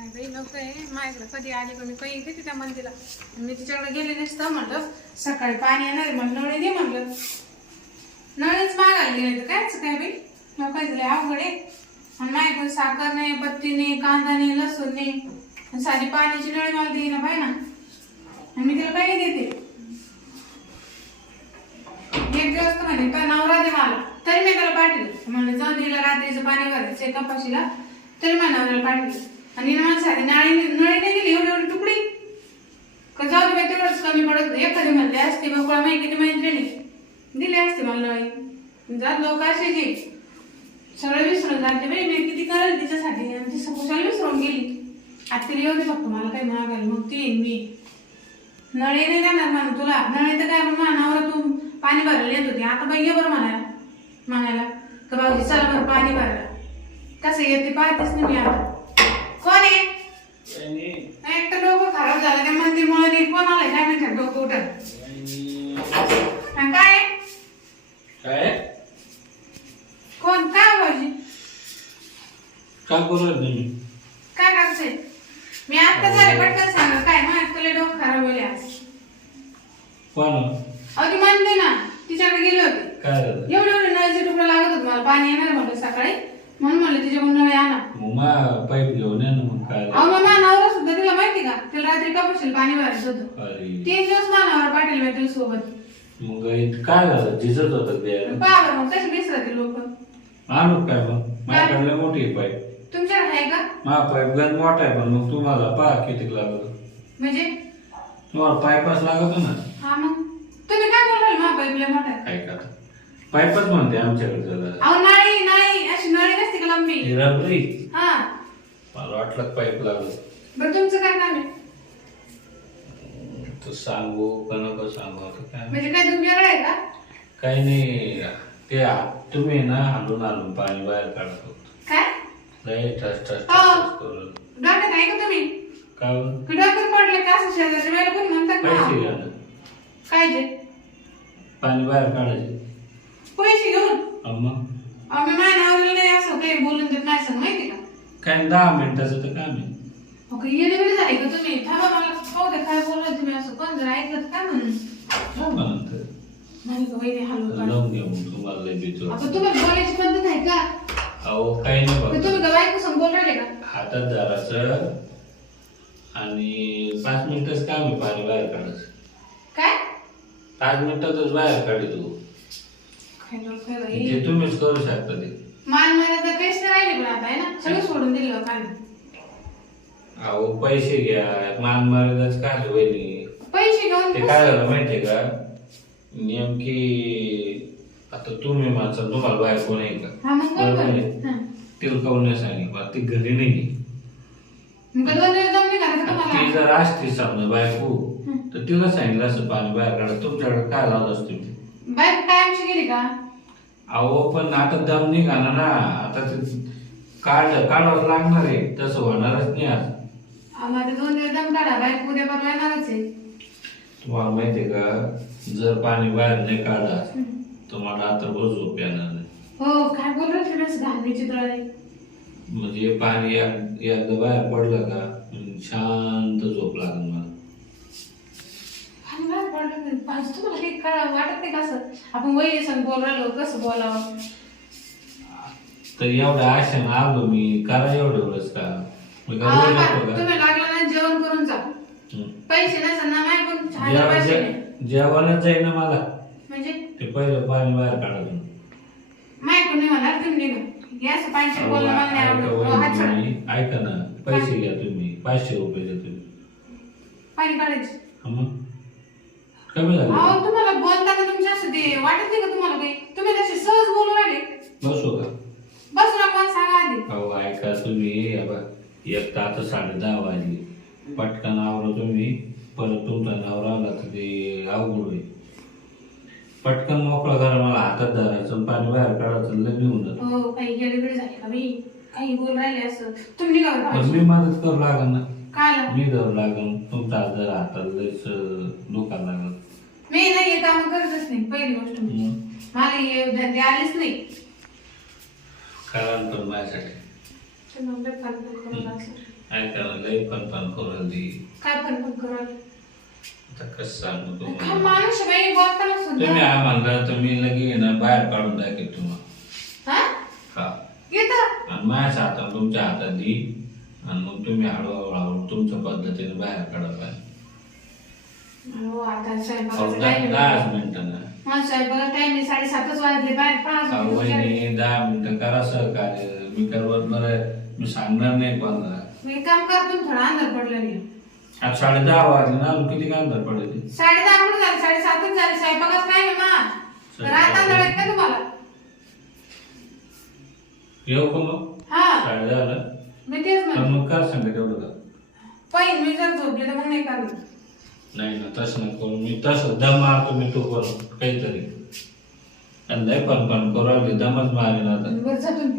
नाही बाई नको आहे. माझ्याकडे कधी आली का मी काही येते त्या मंदिरला मी तिच्याकडे गेले नसतं म्हणलं. सकाळी पाणी येणार आहे म्हणलं नळे दे म्हणलं. नळीच मागायला गेले तर कायच काय बाई? मग काय झालं अवघड आहे. आणि माझ्याकडे साखर नाही पत्ती नाही कांदा नाही लसूण नाही. आणि साधी पाण्याची नळी मला देईना बाई ना. आणि मी तिला काही देते. एक दिवस तर म्हणे तर नवरा दे मला. तरी मी त्याला पाठवली. म्हणलं जाऊन दिला रात्रीचं पाणी भरायचं कपाशीला. तरी माझ्या नवऱ्याला पाठवलं. आणि माणसं आहे साधी नाळी नळी नाही दिली एवढी एवढी तुकडी. का जाऊ दे तेवढंच कमी पडत नाही. एखादी म्हणले असते बकुळा माहिती किती मैत्रिणी. दिली असते मला नळी. जात लोक असायचे सगळं विसरून जाते बाई मी किती करेल तिच्यासाठी? आणि ती विसरून गेली. आता तिला येऊ दे फक्त मला काही मागायला मग ती येईन मी नळी नाही देणार म्हणून तुला. नळी तर काय मानावर तू पाणी भरायला येत होती. आता बाई ये बरं म्हणायला. म्हणायला का भाऊजी चला बरं पाणी भरायला. कसं येते पाहतेच नाही मी आता कोण आहे एक तर डोकं खराब झालं त्या कोण आलंय काय म्हणतात डोकं उठत काय आहे? काय? कोण? काय हो भाऊजी? का करू तुम्ही काय करायचंय मी आता झाले पटकन सांगा काय? तुला डोकं खराब होईल आज. कोण? अहो ती म्हणते ना तिच्याकडे गेले होते. काय झालं? एवढे एवढे नळीचे तुकडा लागत होत मला पाणी येणार म्हटलं सकाळी. म्हणून म्हणलं तिच्याकडून नळी आणा. मग मा पाईप घेऊन या ना मग काय? अहो मग मानावर सुद्धा तिला माहिती का? तिला रात्री कपाशील पाणी भरायचं होतं. अरे. तीन दिवस मानावर पाटील तिला सोबत. मग हे काय झालं? झिजत होतं ते. पहा मग कशी विसरते लोक. आणू काय मग माझ्याकडे मोठी आहे पाईप. तुमच्याकडे आहे का? मा पाईप गण मोठा आहे पण मग तुम्हाला पहा किती लागत म्हणजे? तुम्हाला पाईपच लागत ना हा मग. तुम्ही काय बोलाल मा पाईपला मोठा काय का पाईपच म्हणते आमच्याकडे जरा. अहो नाळी नाळी अशी नळी नसते का लंबी? ही रबरी. हा. मला वाटलं पाईप लागलं. बरं तुमचं काय काम आहे? तू सांगू का नको सांगू? आता काय? म्हणजे काय तुमच्याकडे आहे का? काही नाही. ते तुम्ही ना हलून हलून पाणी बाहेर काढत होत. काय? लय टच टच हो. टच करून. डॉक्टर आहे का तुम्ही? काय हो? डॉक्टर पडले का असं शेजारच्या वेळेला कोणी म्हणतात पैसे घ्या. का ना काय जे? पाणी बाहेर काढायचे. पैसे घेऊन? अम्मा माझ्या नावाला नाही असं काही बोलून देत नाही सांग माहिती का? काय दहा मिनिटाचं तर काम आहे. काही येणे बिणे झाले का तुम्ही थांबा मला पाहू दे काय बोलला तुम्ही असं कोण जर ऐकलं तर काय म्हणून काय म्हणत नाही का वहिनी हलवू का लावून घ्या मग तुम्हाला लय भीती आता वाटते. तुम्हाला बोलायची पद्धत आहे का अहो काही नाही तर बघ तुम्ही का बायको संग बोल राहिले का हातात धरायचं आणि पाच मिनिटच काम आहे पाणी बाहेर काढायचं काय पाच मिनिटातच बाहेर काढी तू काय बाई ते तुम्हीच करू शकता ते मान तर काहीच नाही राहिले पण आता आहे ना सगळं सोडून दिलं लोकांनी अहो पैसे घ्या. मान मारायलाच काय वहिनी पैसे घेऊन ते काय झालं माहितीये का? नेमकी आता तुम्ही माणसं तुम्हाला बाहेर कोण आहे का? हा मग बरोबर बरोबर आहे. हा. तिला काऊन नाही सांगितलं? मला ती घरी नाही. मग का दोन दिवस जमले का आता ती जर असती समजा बायको तर तिला सांगितलं असं पाणी बाहेर काढा. तुमच्याकडे काय लावत असते बायको कायमची गेली का? अहो पण आता दम निघाला ना. आता ते काढ काढावं लागणार आहे. तसं होणारच नाही आज. आम्हाला दोन दिवस दम काढा बायको उद्या परवा येणारच आहे तुम्हाला माहितीये का? जर पाणी बाहेर नाही काढा तुम्हाला आता रोज झोप येणार नाही. हो काय बोल रहे थोडस घालण्याची तळे म्हणजे हे पाणी एक- एकदा बाहेर पडलं का शांत झोप लागेल मला. तुम्हाला काही कळा वाटत नाही कसं आपण वहिनी संग बोल राहिलो कसं बोलावं? तर एवढ्या आशेनं आलो मी करा एवढं का? का का तुम्ही लागला ना जेवण करून जा. पैसे नसेल ना माझ्या पण पैसे नाही. जेवणच जाईल ना मला. म्हणजे? ते पहिलं पाणी बाहेर काढा तुम्ही. माय कोणी म्हणणार तुम्ही निघा. या असं पाचशे अहो, बोलणं मला नाही ऐका आवडत. अहो, हात सोडा. वहिनी, ऐका ना. पैसे घ्या तुम्ही. पाचशे रुपये द्या तुम्ही. पाणी काढायचं. हा मग. कमी झालं. अहो तुम्हाला बोलताना तुमच्या असं ते वाटत नाही का तुम्हाला काही? तुम्ही तसे सहज बोलू राहिले. बसू का? बस ना कोण सांगा आधी. अहो ऐका तुम्ही. हे बघा, एक आता साडे दहा वाजली. पटकन आवरा तुम्ही परत तुमचा नवरा आला तर ते अवघड होईल. पटकन मोकळा करा मला हातात धरायचं आणि पाणी बाहेर काढायचं लग्न होऊन जातं. हो काही गेडबिड झाले का मी काही बोल राहिले असं. तुम्ही पण. मी मदत करू लागल ना. काय? मी धरू लागल तुमचा जर हाताला लयच दुकान लागल. मी नाही हे काम करतच नाही. पहिली गोष्ट म्हणजे. मला हे धंदे आलेच नाही. करा ना पण माझ्यासाठी. असं. लय काय आता कसं सांगू माणूस बाई बोलताना तुम्ही तुम्ही लगे ना बाहेर काढून दाखवेल तुम्हाला. हा? हा. येतं. आणि माझ्या हातात तुमच्या हातात दे. आणि मग तुम्ही हळूहळू हळू तुमच्या पद्धतीने बाहेर काढा पाहिजे हो आता स्वयंपाकाचा दहा टाइम दहाच मिनिटं ना. माझा स्वयंपाकाचा टाइम आहे. साडेसातच वाजले. बाहेर पाच अहो, वाजले. वहिनी दहा मिनिटं करा सहकार्य. मी करवत बरं. मी सांगणार नाही कोणाला मी काम करतो थोडा अंधार पडला नाही. आता साडे दहा वाजले ना अजून किती अंतर पडेल साडे दहा कुठं झाले? साडेसातच झाले. स्वयंपाकाचा टाइम आहे मा रात अंधार का तुम्हाला? येऊ का मग? हा. साडे दहाला मी तेच पण म्हणतो मग कर सांगा तेवढं का? पहिल मी जर झोपले तर मग नाही करणार. नाही ना तसं नको. मी तसं दम मारतो मी तू करून काहीतरी. आणि लय पण पण करू लागली. दमच मारेन आता. बरं जा तुम्ही.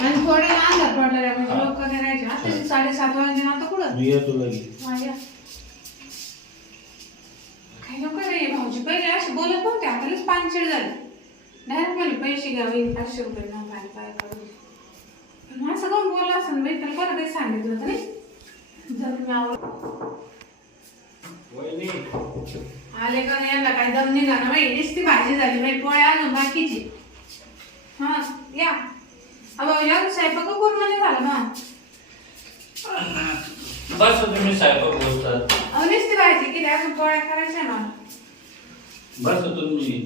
आणि थोडे अंधार पडला रे म्हणजे हा. लोक नाही राहायचे. आता साडेसात वाजले ना आता कुठं? मी येतो लगे माझ्या काही लोक रे भाऊजी. पहिले असे बोलत नव्हते आपल्यालाच पानचिड झाले. डायरेक्ट मला पैसे घ्यावे पाचशे रुपये ना काय काय काढून पण असं काऊन बोलला असं? बाई त्याला बरं काही सांगितलं होतं नाही. जर मी आवड आले का नाही यांना? काही दम निघा ना बाई नुसती भाजी झाली बाई पोळ्या अजून बाकीची. हा या. या स्वयंपाक पूर्ण झाला ना बस तुम्ही स्वयंपाक बोलतात नुसती भाजी केली अजून पोळ्या करायच्या ना. बस तुम्ही?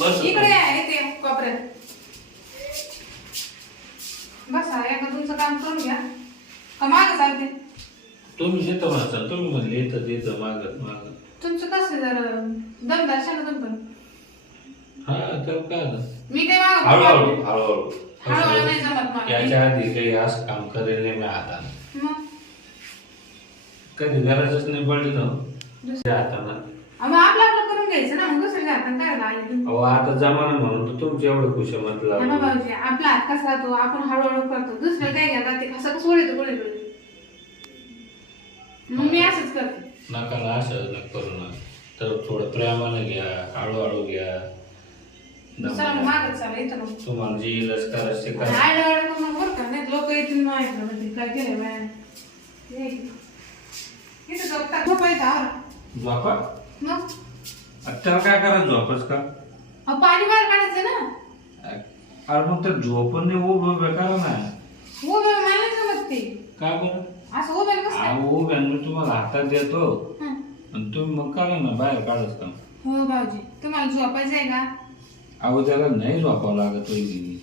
बस इकडे आहे ते कोपऱ्यात. बस आहे का तुमचं काम करून घ्या. का माग चालते तुम्ही म्हणा तुम्ही म्हणले येतं येतं मागत मागत तुमचं कसं जरा? दम दर्शन दम पण. हा तर काय? मी काही माग हळूहळू हळूहळू. हळूहळू नाही जमत मला. याच्या आधी काही असं काम करेल नाही मी हाताने मग? कधी गरजच नाही पडली ना त्या हातानं. अहो आपलं आपलं करून घ्यायचं ना मग दुसऱ्या हातात काय अहो आता जमाना म्हणून तर तुमचे एवढं खुश आहे म्हटलं भाऊजी आपला हात कसा राहतो? आपण हळूहळू करतो. दुसरं काय घेतात ते कसं कसं कोणी मग मी असंच करते. नका ना असं नका करू ना. तर थोडं प्रेमानं घ्या हळूहळू घ्या. मग मागत चला इथं नको. तुम्हाला जे इलाज करायचं ते करा बरं का नाही लोक येतील मग ऐकलं म्हणजे काय केलंय बाया इथं. झोपता झोपा मग त्याला काय करा झोपच का अहो, पाणी बाहेर काढायचं ना अरे मग तर झोपून नाही उभं उभं करा ना उभं मला नाही जमत ते काय बरं असं उभं कसं काय? अहो उभ्या मी तुम्हाला हातात देतो हं. आणि तुम्ही मग करा ना बाहेर काढच का हो भाऊजी तुम्हाला झोपायचं आहे का अहो त्याला नाही झोपावं लागत वहिनी.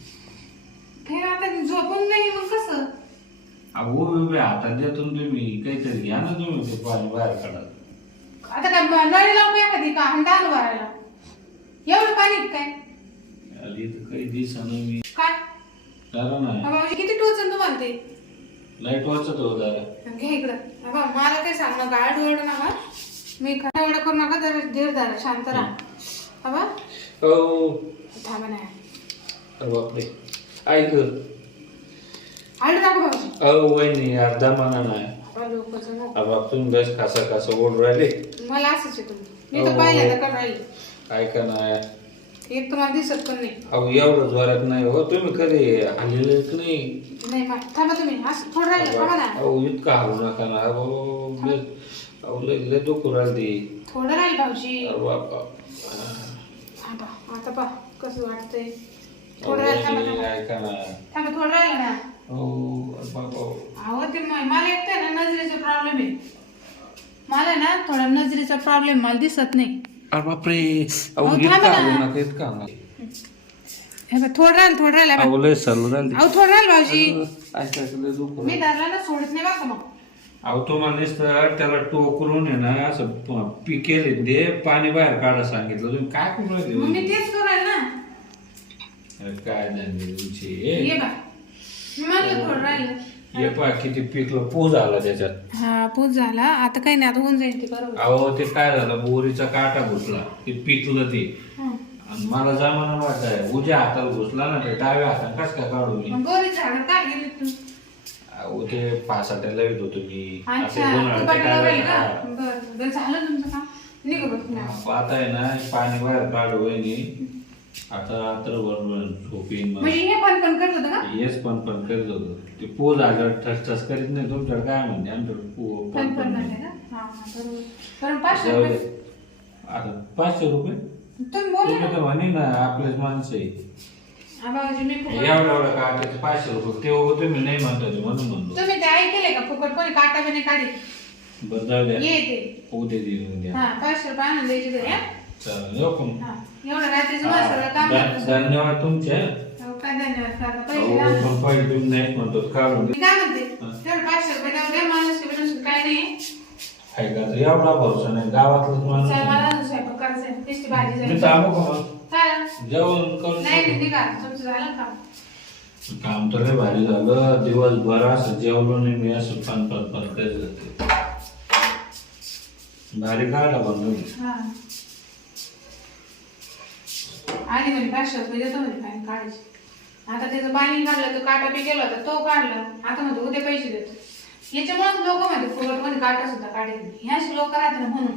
हे आता झोपून नाही मग कसं? अहो उभे हातात देतो ना तुम्ही. काहीतरी घ्या ना तुम्ही ते पाणी बाहेर काढा. आता काय नळी लावू का एखादी का? हंडा आणू भरायला एवढं पाणी काय? आली तर काही दिवसानं मी. काय? करा ना? अहो, भाऊजी किती टोचन तुम्हाला ते? लाइट वाचत हो जरा घे इकडं. अबा, मला काही सांग नका आड ओरड नका. मी खडा एवढं करू नका जरा धीर धरा शांत राहा. अबा हो थांबा अरे बापरे ऐक आड टाकू भाऊजी अहो वहिनी यार दमाना नाही अबा, लोकं नको अरे बाप तुम्ही बस खासा खासा ओढ राहिले मला असंच आहे तुम्ही मी तर हो. पाहिल्यांदा करून राहिली ऐका ना एक तुम्हाला दिसत पण नाही अहो एवढं जोरात नाही हो तुम्ही कधी की नाही नाही मा- थांबा तुम्ही असं थोडं राहिलं थांबा ना अहो इतका हलू नका ना अहो लय- अहो लय लय दुखू राहिली थोडं राहील भाऊजी अरे बापा थांबा आता पा कसं वाटतंय. थोडं राहिलं थांबा थांबा. थांबा थोडं राहिलं ना. अहो ते म- मला ना नजरेचा प्रॉब्लेम आहे. मला ना थोडा नजरेचा प्रॉब्लेम मला दिसत नाही. अरे बापरे. अहो अहो, इतका थांबा हलू ना. नका इतका हलू नका. हे बघ, थोडं राहिलं थोडं राहिलं. अहो लय चालू राहिली अहो थोडं राहिलं भाऊजी. लय दुखू मी राहिलं. धरला ना सोडत नाही बघा मग? अहो तुम्हाला नुसतं त्याला टोकरून आहे ना असं प- पी केले ते पाणी बाहेर काढा सांगितलं. तुम्ही काय करू राहिले? मग मी तेच करू राहिलं ना. अरे काय धंदे तुमचे? ये बा. मी म्हणलं थोडं राहिलं. हे पहा किती पिकलं. पूज आला त्याच्यात. हा पूज झाला. आता काही नाही आता होऊन जाईल ते बरोबर अहो ते काय झालं? बोरीचा काटा घुसला. ते पिकलं ते. हं. आणि मला जमाना वाटाय उद्या हाताला घुसला ना ते डाव्या हाताने कस काय काढू मी? मग झाड काय गेली तू. ते पासाट्याला येत होतो मी असे अच्छा उन्हाळ्याचे तू पाठीला राहील का? काय बरं बरं झालं तुमचं काम. निघ बस ना आता आहे ना पाणी बाहेर काढू वहिनी. आता रात्रभर झोपेन मग. म्हणजे हे पण पण करत होतं का? येस पण पण करीत होतो. ते पोज आजार ठस ठस करीत नाही तुमच्याकडे काय म्हणते? आमच्याकडे पो- पण पण पण पण म्हणले नाही. का हा हा बरोबर. कारण पाचशे जाऊ रुपये? दे. आता पाचशे रुपये? तुम्ही बोलले तुम्ही ना. तर म्हणे ना आपलेच माणसं आहे. बाबाजी मी फुकट एवढं एवढं काटायचे पाचशे रुपये. ते तुम्ही नाही म्हणता ते म्हणून म्हणलो. तुम्ही ते ऐकले का? फुकट कोणी काटा बिने काढी. बरं जाऊ द्या. ये ते. उद्या देऊन द्या. हा पाचशे रुपये आणून द्यायचे तरी हा? चालेल येऊ का मग? हा एवढं रात्रीचं मला सगळं काम ध- करतो. धन्यवाद तुमचे. हो, काय धन्यवाद. काका पैसे अहो, द्या. पण पहिले तुम्ही नाही म्हणतो काढून मी दे काय म्हणते? हा. तेवढं पाचशे रुपये द्या माणूस काय नाही. का एवढा भरोसा नाही. गावातलंच माणूस साहेब मला आहे. अजून स्वयंपाक करायचा आहे. नुसती भाजी मी जायची. थांबू का मग? काय जेवण करून नाही नाही येतो. निघा. तुमचं झालं का काम तर लय भारी झालं. दिवसभर असं जेवलो नाही मी असं पण करीत होते भारी काढला पण तुम्ही. आणि म्हणे पाचशे रुपये देतो म्हणे काय काढायचे आता त्याचं पाणी काढलं तो काटा बी गेला होता तो काढला. आता म्हणतो उद्या पैसे देतो. याच्यामुळेच लोक म्हणते फुकटमध्ये काटा सुद्धा काढेल ह्याच लोक राहतात म्हणून.